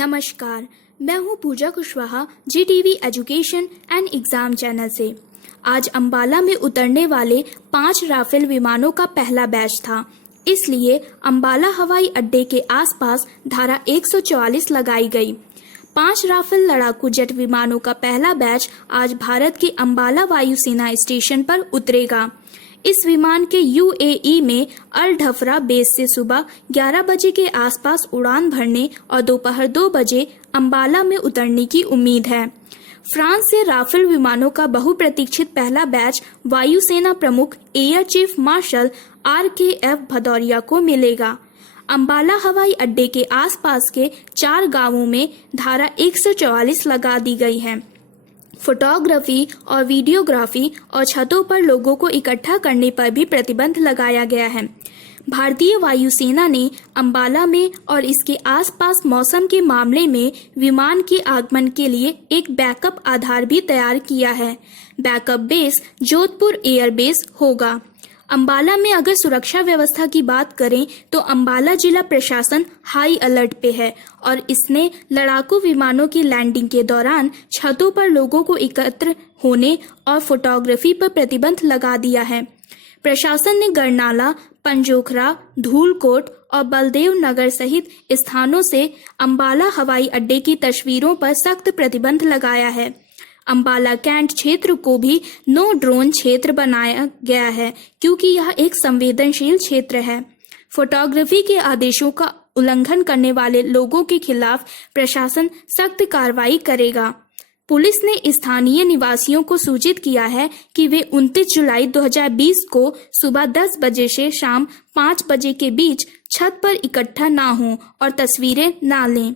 नमस्कार, मैं हूं Pooja Kushwaha GTV education and exam channel से। आज अंबाला में उतरने वाले 5 राफेल विमानों का पहला बैच था, इसलिए अंबाला हवाई अड्डे के आसपास धारा 144 लगाई गई। 5 राफेल लड़ाकू जेट विमानों का पहला बैच आज भारत के अंबाला वायुसेना स्टेशन पर उतरेगा। इस विमान के UAE में अल ढफरा बेस से सुबह 11 बजे के आसपास उड़ान भरने और दोपहर 2 बजे अंबाला में उतरने की उम्मीद है। फ्रांस से राफेल विमानों का बहुप्रतीक्षित पहला बैच वायुसेना प्रमुख air chief marshal RKF Bhadauria को मिलेगा। अंबाला हवाई अड्डे के आसपास के 4 गांवों में धारा 144 लगा दी गई है। फोटोग्राफी और वीडियोग्राफी और छतों पर लोगों को इकट्ठा करने पर भी प्रतिबंध लगाया गया है। भारतीय वायुसेना ने अंबाला में और इसके आसपास मौसम के मामले में विमान के आगमन के लिए एक बैकअप आधार भी तैयार किया है। बैकअप बेस जोधपुर एयरबेस होगा। अंबाला में अगर सुरक्षा व्यवस्था की बात करें तो अंबाला जिला प्रशासन हाई अलर्ट पे है और इसने लड़ाकू विमानों की लैंडिंग के दौरान छतों पर लोगों को एकत्र होने और फोटोग्राफी पर प्रतिबंध लगा दिया है। प्रशासन ने गरनाला, पंजोखरा, धूलकोट और बलदेव नगर सहित स्थानों से अंबाला हवाई अड्डे की तस्वीरों पर सख्त प्रतिबंध लगाया है। अंबाला कैंट क्षेत्र को भी नो ड्रोन क्षेत्र बनाया गया है क्योंकि यह एक संवेदनशील क्षेत्र है। फोटोग्राफी के आदेशों का उल्लंघन करने वाले लोगों के खिलाफ प्रशासन सख्त कार्रवाई करेगा। पुलिस ने स्थानीय निवासियों को सूचित किया है कि वे 29 जुलाई 2020 को सुबह 10 बजे से शाम 5 बजे के बीच छत पर इकट्ठा ना हों और तस्वीरें ना लें।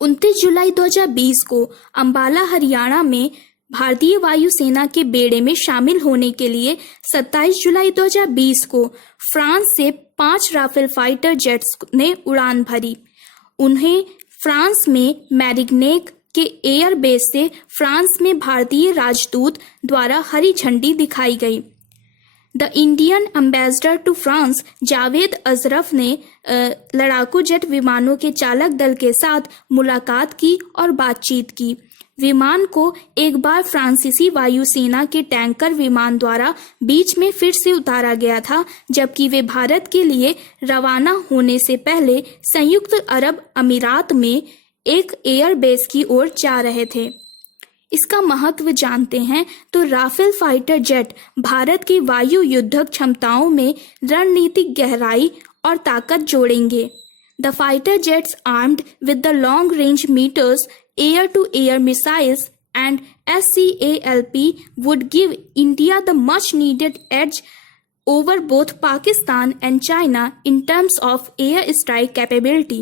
29 जुलाई 2020 को अंबाला हरियाणा में भारतीय वायुसेना के बेड़े में शामिल होने के लिए 27 जुलाई 2020 को फ्रांस से 5 राफेल फाइटर जेट्स ने उड़ान भरी। उन्हें फ्रांस में मैरिग्नैक के एयर बेस से फ्रांस में भारतीय राजदूत द्वारा हरी झंडी दिखाई गई। The Indian ambassador to France Javed Ashraf ने लड़ाकू जेट विमानों के चालक दल के साथ मुलाकात की और बातचीत की। विमान को एक बार फ्रांसीसी वायुसेना के टैंकर विमान द्वारा बीच में फिर से उतारा गया था, जबकि वे भारत के लिए रवाना होने से पहले संयुक्त अरब अमीरात में एक एयर बेस की ओर जा रहे थे। इसका महत्व जानते हैं तो राफेल फाइटर जेट भारत की वायु युद्धक क्षमताओं में रणनीतिक गहराई और ताकत जोड़ेंगे। The fighter jets armed with the long range Meteors air to air missiles and SCALP would give India the much needed edge over both Pakistan and China in terms of air strike capability।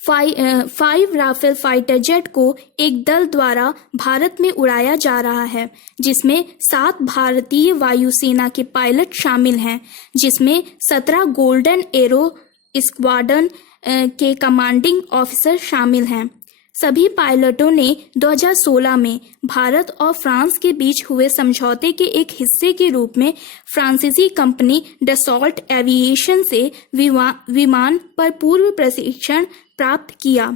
5 Rafale fighter jet को एक दल द्वारा भारत में उड़ाया जा रहा है, जिसमें 7 भारतीय वायुसेना के पायलट शामिल हैं, जिसमें 17 गोल्डन एरो स्क्वाड्रन के कमांडिंग ऑफिसर शामिल हैं। सभी पायलटों ने 2016 में भारत और फ्रांस के बीच हुए समझौते के एक हिस्से के रूप में फ्रांसीसी कंपनी डसॉल्ट एविएशन से विमान पर पूर्व प्रशिक्षण प्राप्त किया।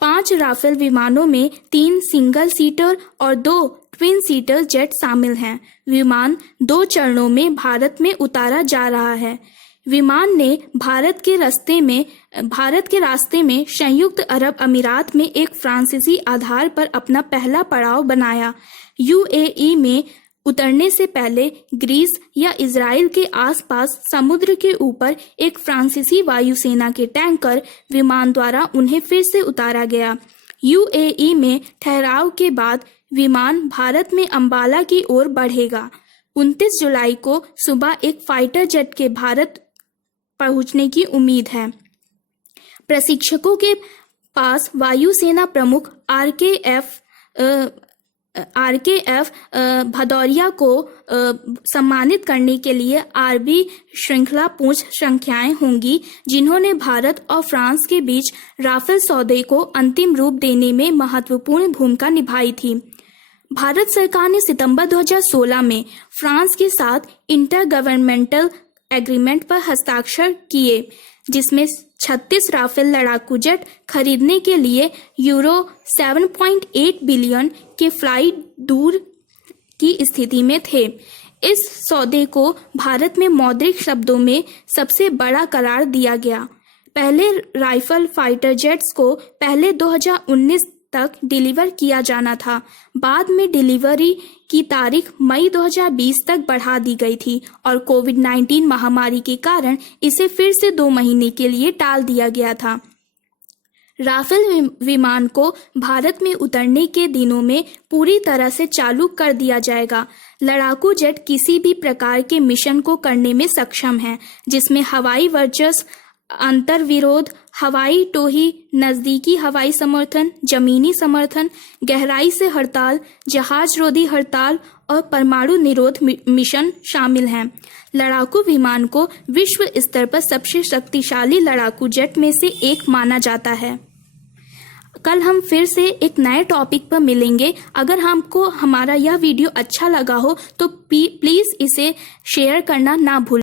5 राफेल विमानों में 3 सिंगल सीटर और 2 ट्विन सीटर जेट शामिल हैं। विमान 2 चरणों में भारत में उतारा जा रहा है। विमान ने भारत के रास्ते में संयुक्त अरब अमीरात में एक फ्रांसीसी आधार पर अपना पहला पड़ाव बनाया। UAE में उतरने से पहले ग्रीस या इजराइल के आसपास समुद्र के ऊपर एक फ्रांसीसी वायुसेना के टैंकर विमान द्वारा उन्हें फिर से उतारा गया। UAE में ठहराव के बाद विमान भारत में अंबाला की ओर बढ़ेगा। 29 जुलाई को सुबह एक फाइटर जेट के भारत पहुंचने की उम्मीद है। प्रशिक्षकों के पास वायुसेना प्रमुख RKF भदौरिया को सम्मानित करने के लिए RB श्रृंखला पूछ संख्याएं होंगी, जिन्होंने भारत और फ्रांस के बीच राफेल सौदे को अंतिम रूप देने में महत्वपूर्ण भूमिका निभाई थी। भारत सरकार ने सितंबर 2016 में फ्रांस के साथ इंटर गवर्नमेंटल एग्रीमेंट पर हस्ताक्षर किए, जिसमें 36 राफेल लड़ाकू जेट खरीदने के लिए यूरो 7.8 बिलियन के फ्लाइट दूर की स्थिति में थे। इस सौदे को भारत में मौद्रिक शब्दों में सबसे बड़ा करार दिया गया। पहले राइफल फाइटर जेट्स को पहले 2019 तक डिलीवर किया जाना था। बाद में डिलीवरी की तारीख मई 2020 तक बढ़ा दी गई थी और कोविड-19 महामारी के कारण इसे फिर से 2 महीने के लिए टाल दिया गया था। राफेल विमान को भारत में उतरने के दिनों में पूरी तरह से चालू कर दिया जाएगा। लड़ाकू जेट किसी भी प्रकार के मिशन को करने में सक्षम है, जिसमें हवाई वर्चस्व, अंतर्विरोध, हवाई टोही, नजदीकी हवाई समर्थन, जमीनी समर्थन, गहराई से हड़ताल, जहाज रोधी हड़ताल और परमाणु निरोध मिशन शामिल हैं। लड़ाकू विमान को विश्व स्तर पर सबसे शक्तिशाली लड़ाकू जेट में से एक माना जाता है। कल हम फिर से एक नए टॉपिक पर मिलेंगे। अगर हमको हमारा यह वीडियो अच्छा लगा हो तो प्लीज़ इसे शेयर करना ना भूलें।